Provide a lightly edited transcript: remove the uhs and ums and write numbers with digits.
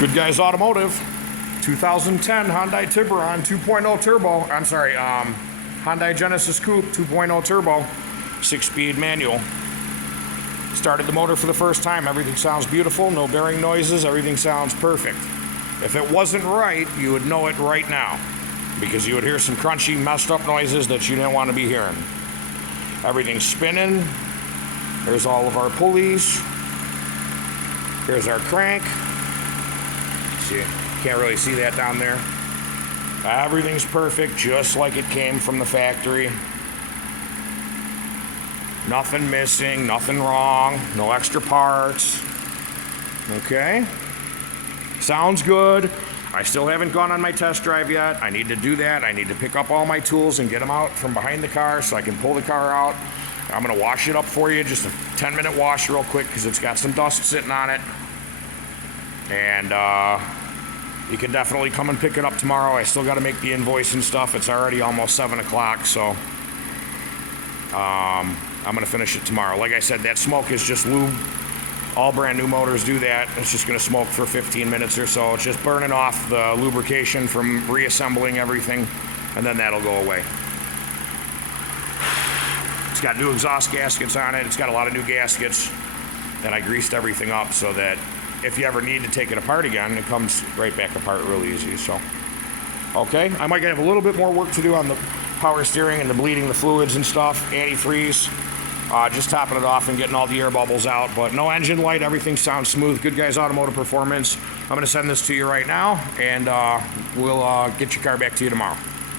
Good Guys Automotive, 2010 Hyundai Tiburon 2.0 turbo. Hyundai Genesis Coupe 2.0 turbo, 6-speed manual. Started the motor for the first time. Everything sounds beautiful, no bearing noises, everything sounds perfect. If it wasn't right, you would know it right now, because you would hear some crunchy, messed up noises that you didn't want to be hearing. Everything's spinning. There's all of our pulleys. Here's our crank. See, can't really see that down there. Everything's perfect, just like it came from the factory. Nothing missing, nothing wrong, no extra parts. Okay. Sounds good. I still haven't gone on my test drive yet. I need to do that. I need to pick up all my tools and get them out from behind the car so I can pull the car out. I'm gonna wash it up for you, just a 10-minute wash real quick because it's got some dust sitting on it. And you can definitely come and pick it up tomorrow. I still gotta make the invoice and stuff. It's already almost 7 o'clock, so I'm gonna finish it tomorrow. Like I said, that smoke is just lube. All brand new motors do that. It's just gonna smoke for 15 minutes or so. It's just burning off the lubrication from reassembling everything, and then that'll go away. It's got new exhaust gaskets on it. It's got a lot of new gaskets, and I greased everything up so that if you ever need to take it apart again, it comes right back apart real easy. So, okay, I might have a little bit more work to do on the power steering and the bleeding the fluids and stuff, antifreeze. Just topping it off and getting all the air bubbles out, but no engine light, everything sounds smooth. Good Guys Automotive Performance. I'm gonna send this to you right now, and we'll get your car back to you tomorrow.